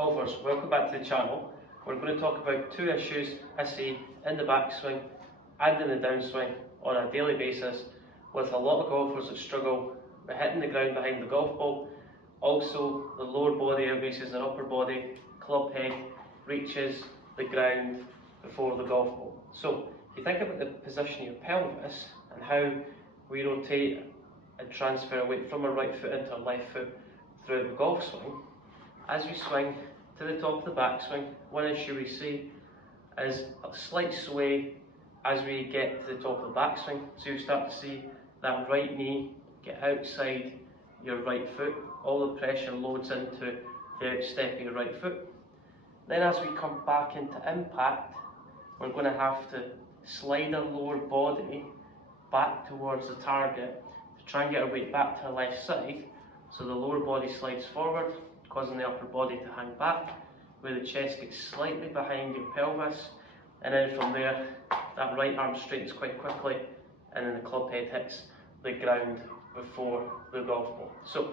Golfers, welcome back to the channel. We're going to talk about two issues I see in the backswing and in the downswing on a daily basis, with a lot of golfers that struggle with hitting the ground behind the golf ball. Also, the lower body outpaces their upper body, club head reaches the ground before the golf ball. So, if you think about the position of your pelvis and how we rotate and transfer weight from our right foot into our left foot throughout the golf swing, as we swing to the top of the backswing, one issue we see is a slight sway as we get to the top of the backswing. So you start to see that right knee get outside your right foot. All the pressure loads into the outstep of your right foot. Then as we come back into impact, we're going to have to slide our lower body back towards the target to try and get our weight back to the left side. So the lower body slides forward, causing the upper body to hang back, where the chest gets slightly behind your pelvis, and then from there, that right arm straightens quite quickly, and then the club head hits the ground before the golf ball. So,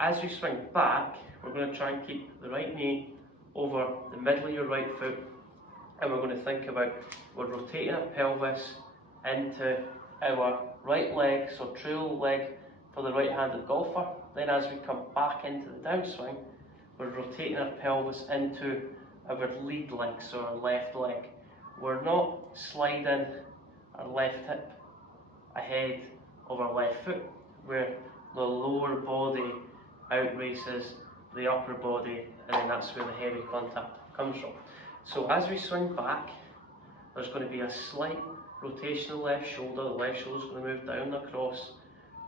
as you swing back, we're going to try and keep the right knee over the middle of your right foot, and we're going to think about we're rotating our pelvis into our right leg, so trail leg for the right-handed golfer. Then as we come back into the downswing, we're rotating our pelvis into our lead leg, so our left leg. We're not sliding our left hip ahead of our left foot, where the lower body outraces the upper body, and then that's where the heavy contact comes from. So as we swing back, there's going to be a slight rotation of the left shoulder. The left shoulder is going to move down across.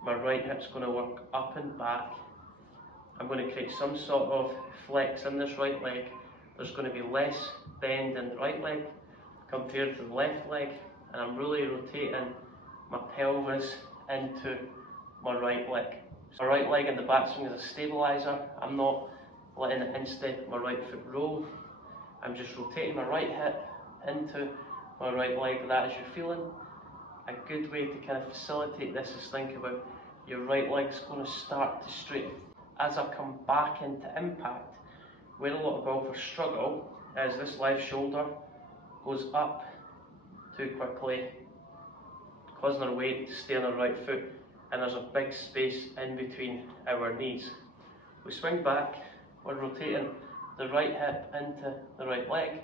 My right hip's going to work up and back. I'm going to create some sort of flex in this right leg. There's going to be less bend in the right leg compared to the left leg, and I'm really rotating my pelvis into my right leg. My right leg in the backswing is a stabiliser. I'm not letting it instep my right foot roll. I'm just rotating my right hip into my right leg. That is your feeling. A good way to kind of facilitate this is think about your right leg's going to start to straighten. As I come back into impact, where a lot of golfers struggle is this left shoulder goes up too quickly, causing our weight to stay on our right foot, and there's a big space in between our knees. We swing back, we're rotating the right hip into the right leg,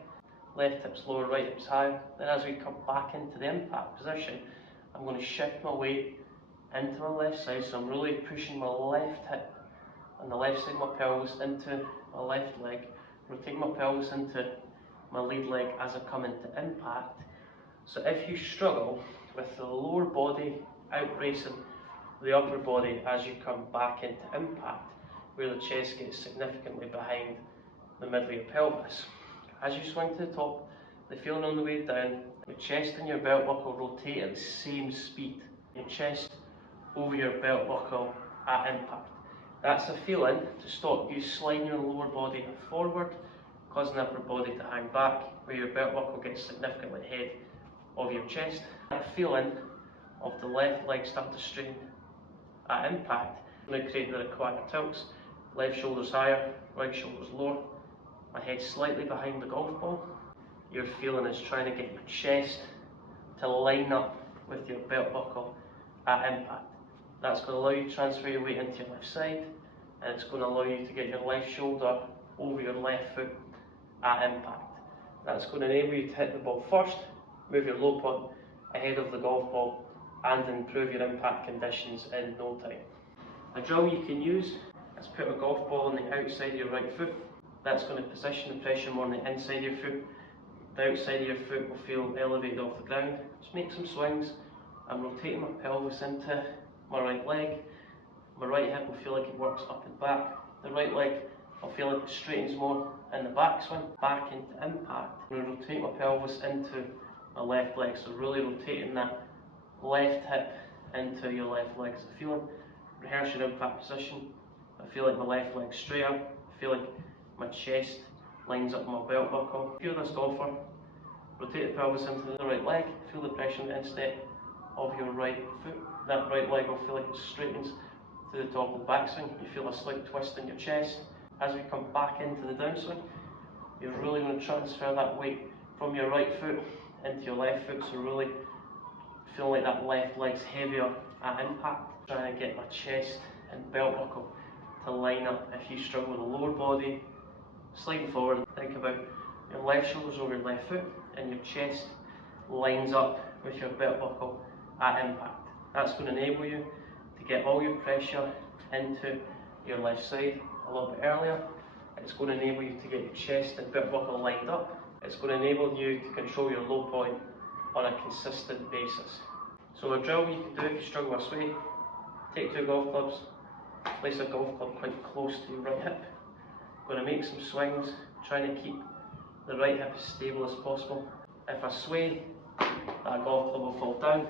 left hip's lower, right hip's higher. Then as we come back into the impact position, I'm going to shift my weight into my left side, so I'm really pushing my left hip and the left side of my pelvis into my left leg, rotating my pelvis into my lead leg as I come into impact. So if you struggle with the lower body outracing the upper body as you come back into impact, where the chest gets significantly behind the middle of your pelvis, as you swing to the top, the feeling on the way down, your chest and your belt buckle rotate at the same speed. Your chest over your belt buckle at impact. That's a feeling to stop you sliding your lower body forward, causing the upper body to hang back, where your belt buckle gets significantly ahead of your chest. That feeling of the left leg start to straighten at impact, going to create the required tilts. Left shoulder's higher, right shoulder's lower. My head slightly behind the golf ball. Your feeling is trying to get your chest to line up with your belt buckle at impact. That's going to allow you to transfer your weight into your left side, and it's going to allow you to get your left shoulder over your left foot at impact. That's going to enable you to hit the ball first, move your low point ahead of the golf ball, and improve your impact conditions in no time. A drill you can use is put a golf ball on the outside of your right foot. That's going to position the pressure more on the inside of your foot. The outside of your foot will feel elevated off the ground. Just make some swings. I'm rotating my pelvis into my right leg. My right hip will feel like it works up and back. The right leg will feel like it straightens more in the backswing. Back into impact. I'm going to rotate my pelvis into my left leg. So really rotating that left hip into your left leg. So feeling, rehearse your impact position. I feel like my left leg's straighter. I feel like my chest lines up my belt buckle. If you're this golfer, rotate the pelvis into the right leg. Feel the pressure on the instep of your right foot. That right leg will feel like it straightens to the top of the backswing. You feel a slight twist in your chest. As we come back into the downswing, you're really going to transfer that weight from your right foot into your left foot, so really feel like that left leg's heavier at impact. Trying to get my chest and belt buckle to line up. If you struggle with the lower body, sliding forward, think about your left shoulders over your left foot and your chest lines up with your belt buckle at impact. That's going to enable you to get all your pressure into your left side a little bit earlier. It's going to enable you to get your chest and belt buckle lined up. It's going to enable you to control your low point on a consistent basis. So a drill you can do if you struggle with sway: take 2 golf clubs, place a golf club quite close to your right hip. Going to make some swings, trying to keep the right hip as stable as possible. If I sway, that golf club will fall down.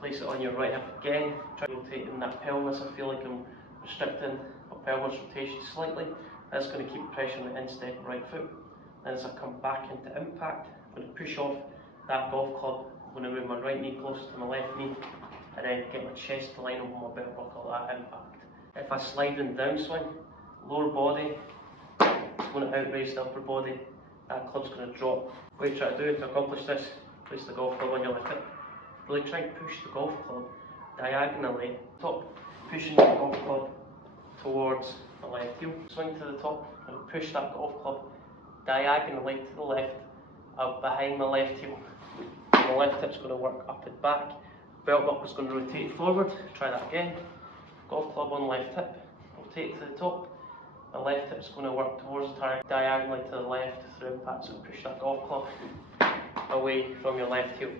Place it on your right hip again, try rotating that pelvis. I feel like I'm restricting my pelvis rotation slightly. That's going to keep pressure on the instep right foot. And as I come back into impact, I'm going to push off that golf club. I'm going to move my right knee closer to my left knee, and then get my chest to line up with my belt buckle at impact. If I slide in downswing, lower body is going to outraise the upper body. That club's going to drop. What you try to do to accomplish this: place the golf club on your left hip. Really try and push the golf club diagonally top, pushing the golf club towards the left heel. Swing to the top and push that golf club diagonally to the left, up behind my left heel. The left hip's going to work up and back. Belt buckle's going to rotate forward. Try that again. Golf club on left hip, rotate to the top. The left hip's going to work towards the target, diagonally to the left through impact, so push that golf club away from your left heel.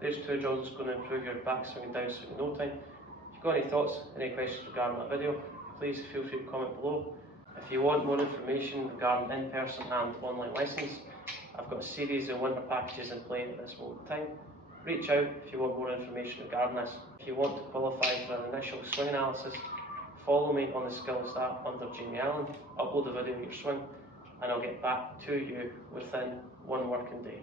There's 2 drills that's going to improve your backswing and downswing in no time. If you've got any thoughts, any questions regarding that video, please feel free to comment below. If you want more information regarding in-person and online lessons, I've got a series of winter packages in play at this moment in time. Reach out if you want more information regarding this. If you want to qualify for an initial swing analysis, follow me on the Skills app under Jamie Allen, upload a video of your swing, and I'll get back to you within 1 working day.